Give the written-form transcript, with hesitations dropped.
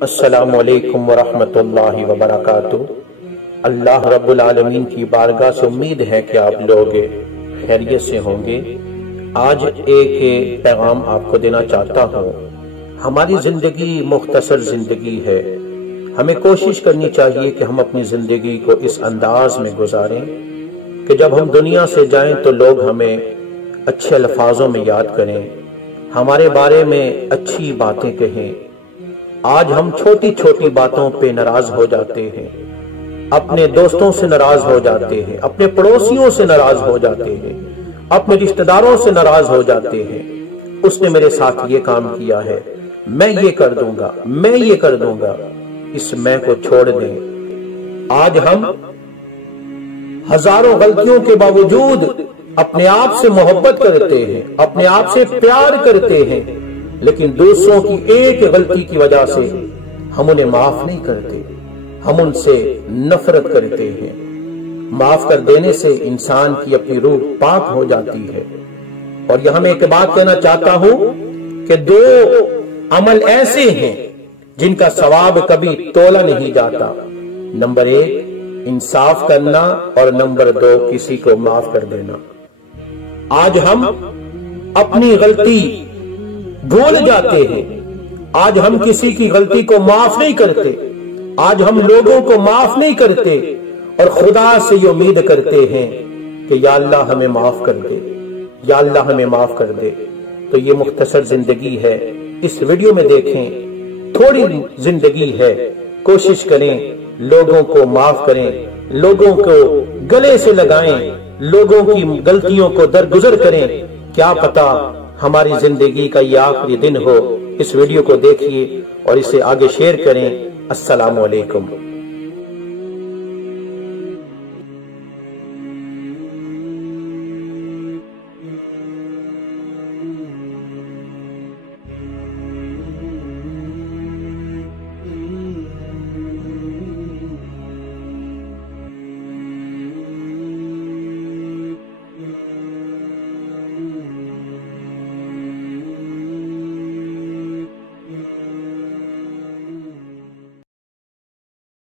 السلام علیکم ورحمۃ اللہ وبرکاتہ۔ اللہ رب العالمین کی بارگاہ سے امید ہے کہ آپ لوگ خیریت سے ہوں گے۔ آج ایک پیغام آپ کو دینا چاہتا ہوں۔ ہماری زندگی مختصر زندگی ہے، ہمیں کوشش کرنی چاہیے کہ ہم اپنی زندگی کو اس انداز میں گزاریں کہ جب ہم دنیا سے جائیں تو لوگ ہمیں اچھے الفاظوں میں یاد کریں، ہمارے بارے میں اچھی باتیں کہیں۔ آج ہم چھوٹی چھوٹی باتوں پہ ناراض ہو جاتے ہیں، اپنے دوستوں سے ناراض ہو جاتے ہیں، اپنے پڑوسیوں سے ناراض ہو جاتے ہیں، اپنے رشتہ داروں سے ناراض ہو جاتے ہیں۔ اس نے میرے ساتھ یہ کام کیا ہے، میں یہ کر دوں گا، میں یہ کر دوں گا۔ اس میں کو چھوڑ دیں۔ آج ہم ہزاروں غلطیوں کے باوجود اپنے آپ سے محبت کرتے ہیں، اپنے آپ سے پیار کرتے ہیں، لیکن دوسروں کی ایک غلطی کی وجہ سے ہم انہیں معاف نہیں کرتے، ہم ان سے نفرت کرتے ہیں۔ معاف کر دینے سے انسان کی اپنی روح پاک ہو جاتی ہے۔ اور یہاں میں ایک بات کہنا چاہتا ہوں کہ دو عمل ایسے ہیں جن کا ثواب کبھی تولا نہیں جاتا۔ نمبر 1 انصاف کرنا، اور نمبر 2 کسی کو معاف کر دینا۔ آج ہم اپنی غلطی بھول جاتے ہیں، آج ہم کسی کی غلطی کو معاف نہیں کرتے، آج ہم لوگوں کو معاف نہیں کرتے، اور خدا سے یہ امید کرتے ہیں کہ یا اللہ ہمیں معاف کر دے، یا اللہ ہمیں معاف کر دے۔ تو یہ مختصر زندگی ہے، اس ویڈیو میں دیکھیں، تھوڑی زندگی ہے، کوشش کریں لوگوں کو معاف کریں، لوگوں کو گلے سے لگائیں، لوگوں کی غلطیوں کو درگزر کریں۔ کیا پتا ہماری زندگی کا یہ آخری دن ہو۔ اس ویڈیو کو دیکھیے اور اسے آگے شیئر کریں۔ السلام علیکم۔